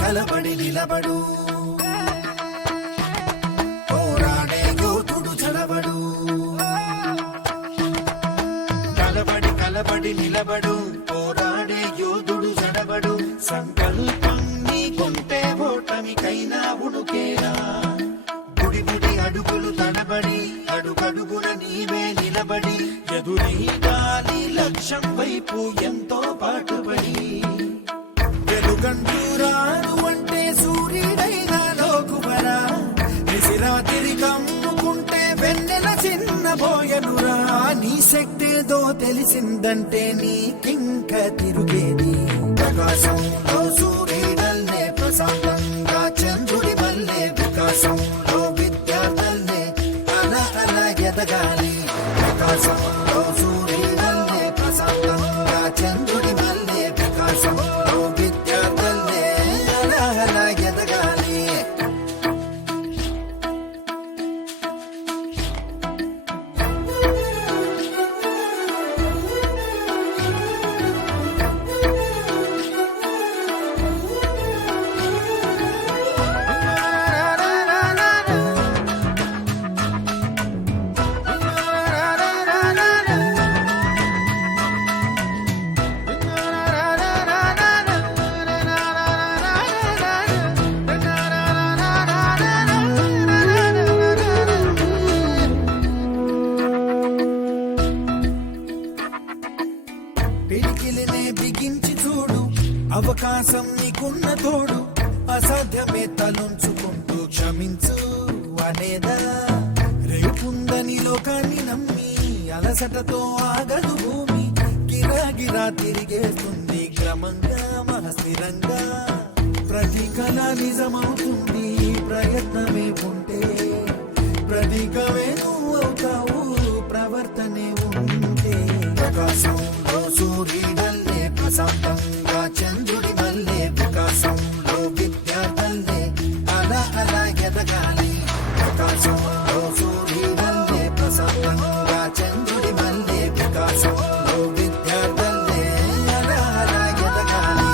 కలబడి నిలబడు పోరాడే యోధుడు చలబడు. కలబడి నిలబడు పోరాడే యోధుడు చడబడు. సంకల్పం నీకుంటే ఓటమికైనా ఉడుకేరా. గుడి అడుగులు తడబడి అడుగడుగున నీవే నిలబడి ఎదురీదాలి లక్ష్యం వైపు ఎంతో పాటుపడి. వెలుగంటూరాను అంటే సూర్యుడైనా లోకువరా. నిసిరాతిరి కమ్ముకుంటే వెన్నెల చిన్నబోయనురా. నీ శక్తేదో తెలిసిందంటే నీకింక తిరుగేది. ప్రకాశంలో సూర్యుడల్లే ప్రశాంతంగా చంద్రుడి వల్లే వికాసంలో విద్యార్థులే అలా ఎదగాలి. ప్రకాశంలో సూర్యుడల్లే ప్రశాంతంగా చంద్రుడి వల్లే వికాసంలో విద్యార్థులే అలా ఎదగాలి. పిడికిలినే బిగించి చూడు, అవకాశం నీకున్న తోడు. అసాధ్యమే తలుంచుకుంటూ క్షమించు అనేదా. రేపుందని లోకాన్ని నమ్మి అలసటతో ఆగదు భూమి. గిరాగిరా తిరిగేస్తుంది క్రమంగా మహస్థిరంగా. ప్రతి కళ నిజమవుతుంది ప్రయత్నమే ఉంటే. ప్రతీకమే నువ్వు అవుతావు ప్రవర్తనే ఉంటే. ప్రకాశంలో సూర్యుడల్లే ప్రశాంతంగా చంద్రుడి వల్లే వికాసంలో విద్యార్థులే అలా ఎదగాలి. ప్రకాశంలో సూర్యుడల్లే ప్రశాంతంగా చంద్రుడి వల్లే వికాసంలో విద్యార్థులే అలా ఎదగాలి.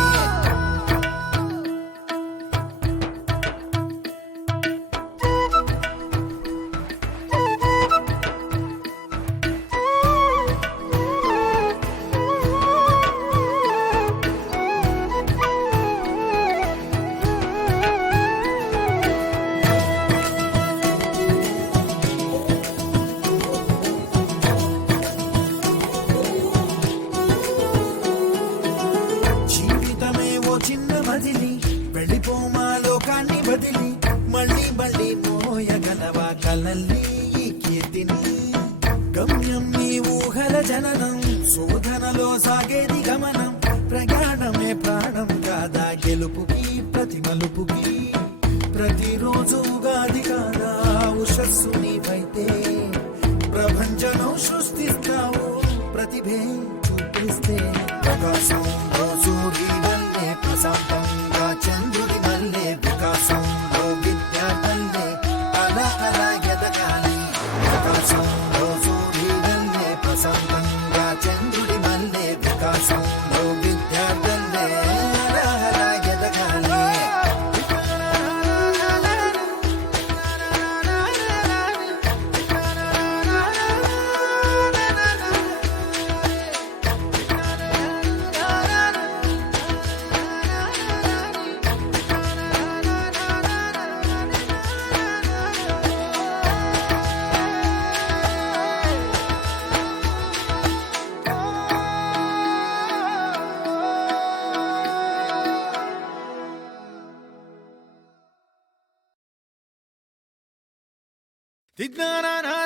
చిన్న బదిలి వెళ్ళిపోమా లోకాన్ని బదిలి. మళ్ళీ మోయగలవా కలల్ని ఈ కీర్తిని. గమ్యం నీ ఊహల జననం, శోధనలో సాగేది గమనం. ప్రయాణమే ప్రాణం కాదా గెలుపుకి ప్రతి మలుపుకి. ప్రతిరోజు ఉగాది కాదా ఉషస్సు నీవైతే. ప్రపంచనం సృష్టిస్తావు ప్రతిభే చూపిస్తే. ప్రకాశంలో సూర్యుడల్లే ప్రశాంతంగా చంద్రుడి వల్లే వికాసంలో విద్యార్థులే అలా ఎదగాలి. ప్రకాశంలో సూర్యుడల్లే ప్రశాంతంగా చంద్రుడి వల్లే వికాసంలో విద్యార్థులే అలా ఎదగాలి. Did na na na